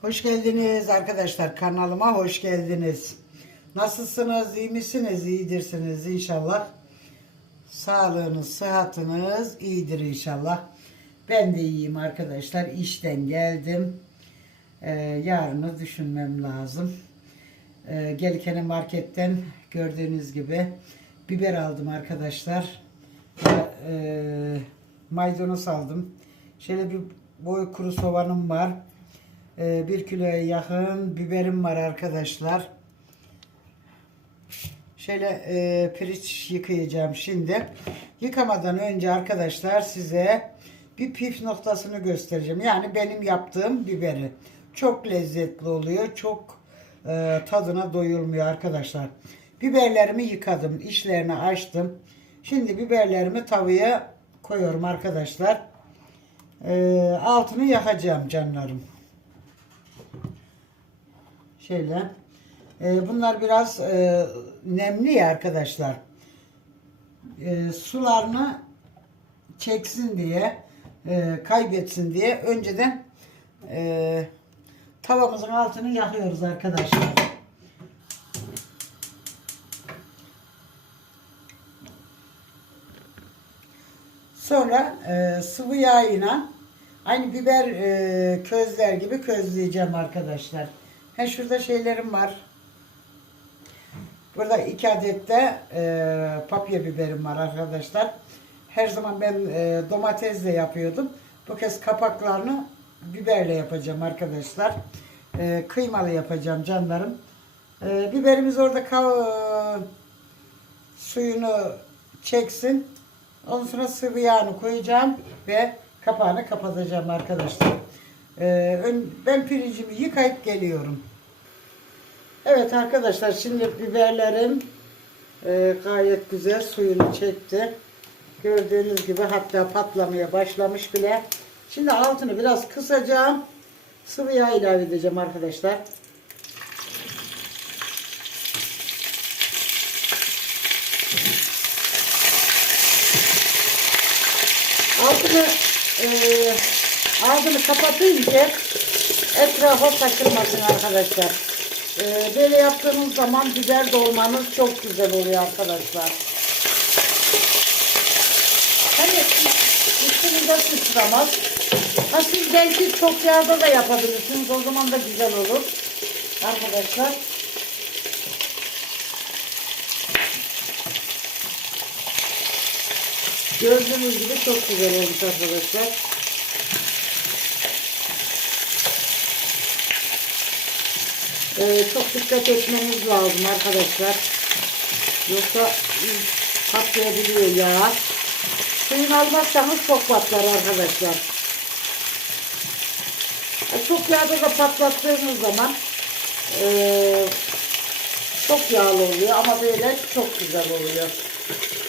Hoş geldiniz arkadaşlar kanalıma hoş geldiniz. Nasılsınız iyi misiniz iyidirsiniz inşallah. Sağlığınız sıhhatiniz iyidir inşallah. Ben de iyiyim arkadaşlar işten geldim. Ee, yarını düşünmem lazım. Ee, gelirken marketten gördüğünüz gibi biber aldım arkadaşlar. Ve, e, maydanoz aldım. Şöyle bir boy kuru soğanım var. Ee, bir kiloya yakın biberim var arkadaşlar. Şöyle e, pirinç yıkayacağım şimdi. Yıkamadan önce arkadaşlar size bir püf noktasını göstereceğim. Yani benim yaptığım biberi. Çok lezzetli oluyor. Çok e, tadına doyulmuyor arkadaşlar. Biberlerimi yıkadım. içlerini açtım. Şimdi biberlerimi tavaya koyuyorum arkadaşlar. E, altını yakacağım canlarım. Şöyle. E, bunlar biraz e, nemli ya arkadaşlar. E, sularını çeksin diye, e, kaybetsin diye önceden e, tavamızın altını yakıyoruz arkadaşlar. Sonra e, sıvı yağ ile aynı biber e, közler gibi közleyeceğim arkadaşlar. Ha şurada şeylerim var. Burada iki adet de e, papya biberim var arkadaşlar. Her zaman ben e, domatesle yapıyordum. Bu kez kapaklarını biberle yapacağım arkadaşlar. E, kıymalı yapacağım canlarım. E, biberimiz orada kav- suyunu çeksin. Ondan sonra sıvı yağını koyacağım ve kapağını kapatacağım arkadaşlar. Ee, ben pirincimi yıkayıp geliyorum. Evet arkadaşlar şimdi biberlerim e, gayet güzel suyunu çekti. Gördüğünüz gibi hatta patlamaya başlamış bile. Şimdi altını biraz kısacağım. Sıvı yağ ilave edeceğim arkadaşlar. Altını e, ağzını kapatınca etrafa taşırmasın arkadaşlar. E, böyle yaptığınız zaman biber dolmanız çok güzel oluyor arkadaşlar. Hani üstünü de sıçramaz. Ha siz belki çok yağda da yapabilirsiniz. O zaman da güzel olur. Arkadaşlar. Gördüğünüz gibi çok güzel olmuş arkadaşlar. Ee, çok dikkat etmeniz lazım arkadaşlar. Yoksa patlayabiliyor yağ. Suyunu almazsanız çok patlar arkadaşlar. E, Çok yağda da patlattığınız zaman e, çok yağlı oluyor ama böyle çok güzel oluyor.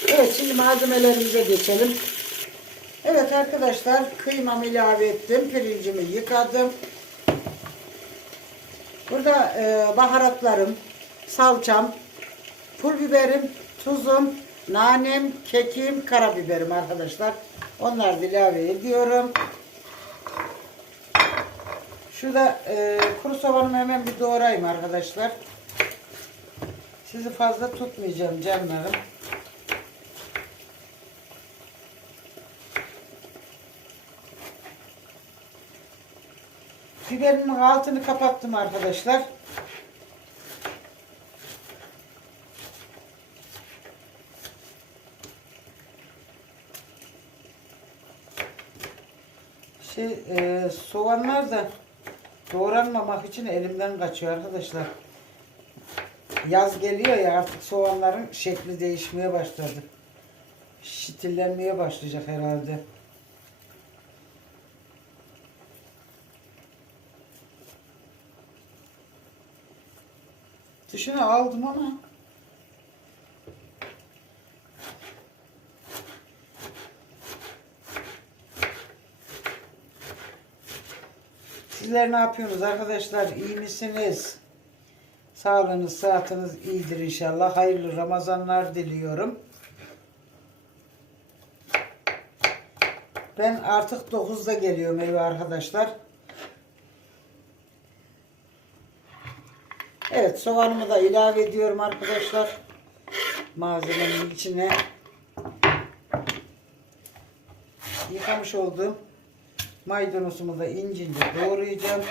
Evet şimdi malzemelerimize geçelim. Evet arkadaşlar kıymamı ilave ettim. Pirincimi yıkadım. Burada e, baharatlarım, salçam, pul biberim, tuzum, nanem, kekim, karabiberim arkadaşlar. Onları da ilave ediyorum. Şurada e, kuru soğanımı hemen bir doğrayayım arkadaşlar. Sizi fazla tutmayacağım canlarım. Biberimin altını kapattım arkadaşlar. Şey, e, soğanlar da doğranmamak için elimden kaçıyor arkadaşlar. Yaz geliyor ya artık soğanların şekli değişmeye başladı. Şitillenmeye başlayacak herhalde. Dışına aldım ama Sizler ne yapıyorsunuz arkadaşlar? İyi misiniz? Sağlığınız, sıhhatiniz iyidir inşallah. Hayırlı Ramazanlar diliyorum. Ben artık 9'da geliyorum eve arkadaşlar. Evet soğanımı da ilave ediyorum arkadaşlar. Malzemenin içine yıkamış olduğum maydanozumu da ince ince doğrayacağım.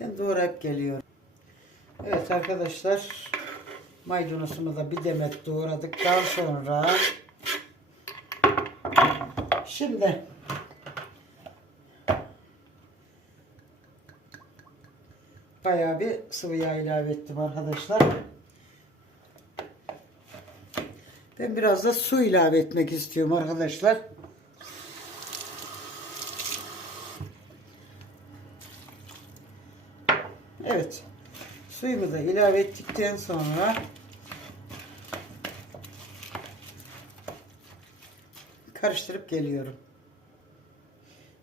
Ben doğrayıp geliyorum. Evet arkadaşlar maydanozumu da bir demet doğradıktan sonra şimdi bayağı bir sıvı yağ ilave ettim arkadaşlar. Ben biraz da su ilave etmek istiyorum arkadaşlar. Evet. Suyumu da ilave ettikten sonra karıştırıp geliyorum.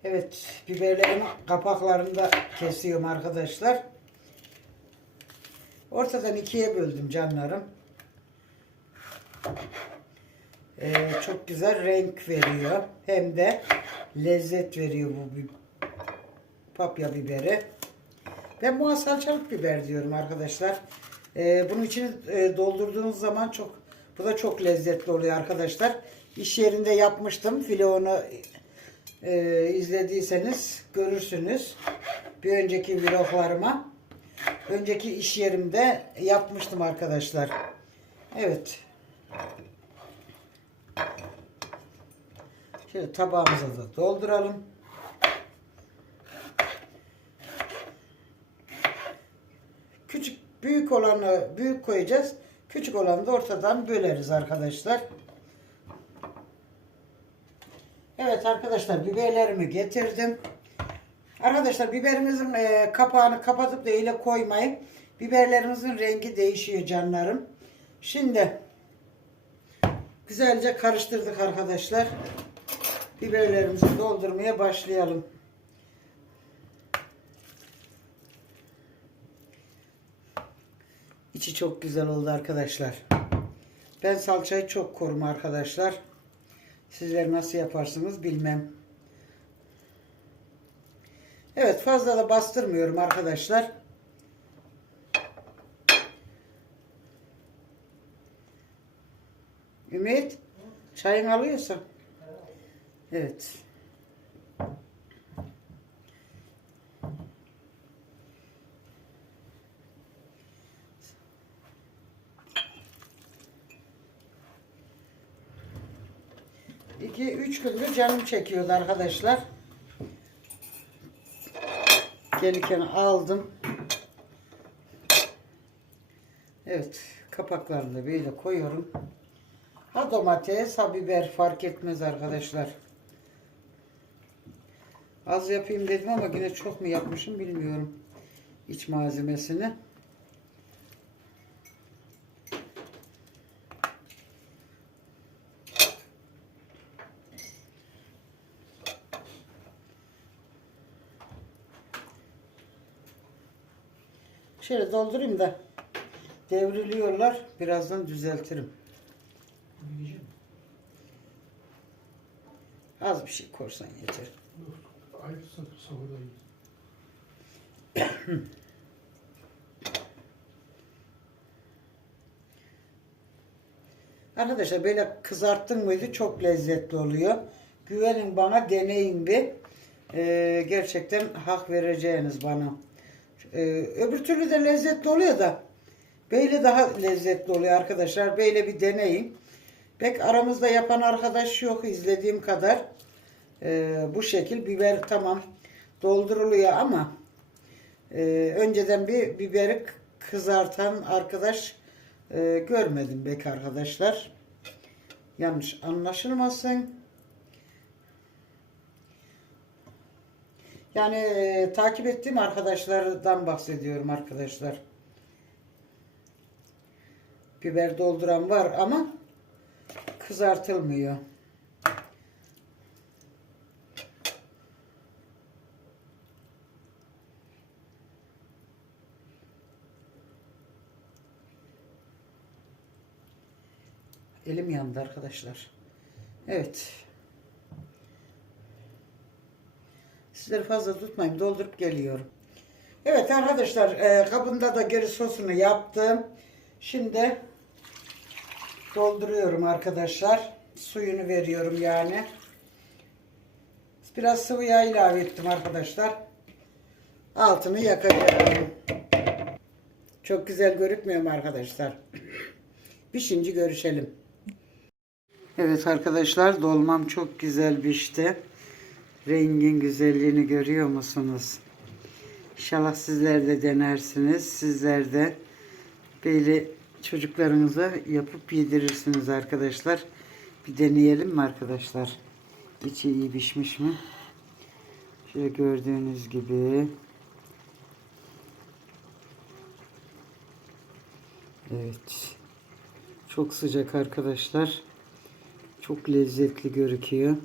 Evet, biberlerin kapaklarını da kesiyorum arkadaşlar. Ortadan ikiye böldüm canlarım. Ee, çok güzel renk veriyor. Hem de lezzet veriyor bu papya biberi. Ben buna salçalık biber diyorum arkadaşlar. Ee, bunun içini e, doldurduğunuz zaman çok bu da çok lezzetli oluyor arkadaşlar. İş yerinde yapmıştım. Fileonu e, izlediyseniz görürsünüz. Bir önceki vloglarıma. Önceki iş yerimde yapmıştım arkadaşlar. Evet. Şöyle tabağımıza da dolduralım. Küçük büyük olanı büyük koyacağız. Küçük olanı da ortadan böleriz arkadaşlar. Evet arkadaşlar biberlerimi getirdim. Arkadaşlar biberimizin e, kapağını kapatıp da ile koymayın. Biberlerimizin rengi değişiyor canlarım. Şimdi güzelce karıştırdık arkadaşlar. Biberlerimizi doldurmaya başlayalım. İçi çok güzel oldu arkadaşlar. Ben salçayı çok korum arkadaşlar. Sizler nasıl yaparsınız bilmem. Evet fazla da bastırmıyorum arkadaşlar. Ümit çayın alıyorsa. Evet. Canım çekiyordu arkadaşlar. Gelirken aldım. Evet. Kapaklarını da böyle koyuyorum. Ha domates, ha biber fark etmez arkadaşlar. Az yapayım dedim ama yine çok mu yapmışım bilmiyorum. İç malzemesini. Şöyle doldurayım da devriliyorlar. Birazdan düzeltirim. Az bir şey korsan yeter. Arkadaşlar böyle kızarttın mıydı çok lezzetli oluyor. Güvenin bana deneyin bir. Ee, gerçekten hak vereceğiniz bana. Ee, öbür türlü de lezzetli oluyor da böyle daha lezzetli oluyor arkadaşlar. Böyle bir deneyin. Pek aramızda yapan arkadaş yok izlediğim kadar. Ee, bu şekil biber tamam dolduruluyor ama e, önceden bir biberi kızartan arkadaş e, görmedim bek arkadaşlar. Yanlış anlaşılmasın. Yani e, takip ettiğim arkadaşlardan bahsediyorum arkadaşlar. Biber dolduran var ama kızartılmıyor. Elim yandı arkadaşlar. Evet. Sizleri fazla tutmayayım. Doldurup geliyorum. Evet arkadaşlar e, kabında da geri sosunu yaptım. Şimdi dolduruyorum arkadaşlar. Suyunu veriyorum yani. Biraz sıvı yağ ilave ettim arkadaşlar. Altını yakacağım. Çok güzel görükmüyor mu arkadaşlar? Pişince görüşelim. Evet arkadaşlar dolmam çok güzel pişti. Rengin güzelliğini görüyor musunuz? İnşallah sizler de denersiniz. Sizler de böyle çocuklarınıza yapıp yedirirsiniz arkadaşlar. Bir deneyelim mi arkadaşlar? İçi iyi pişmiş mi? Şöyle gördüğünüz gibi. Evet. Çok sıcak arkadaşlar. Çok lezzetli görünüyor.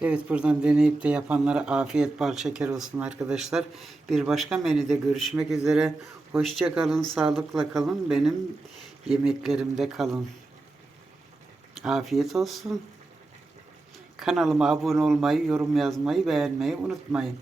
Evet buradan deneyip de yapanlara afiyet bal şeker olsun arkadaşlar. Bir başka menüde görüşmek üzere. Hoşça kalın, sağlıkla kalın. Benim yemeklerimde kalın. Afiyet olsun. Kanalıma abone olmayı, yorum yazmayı, beğenmeyi unutmayın.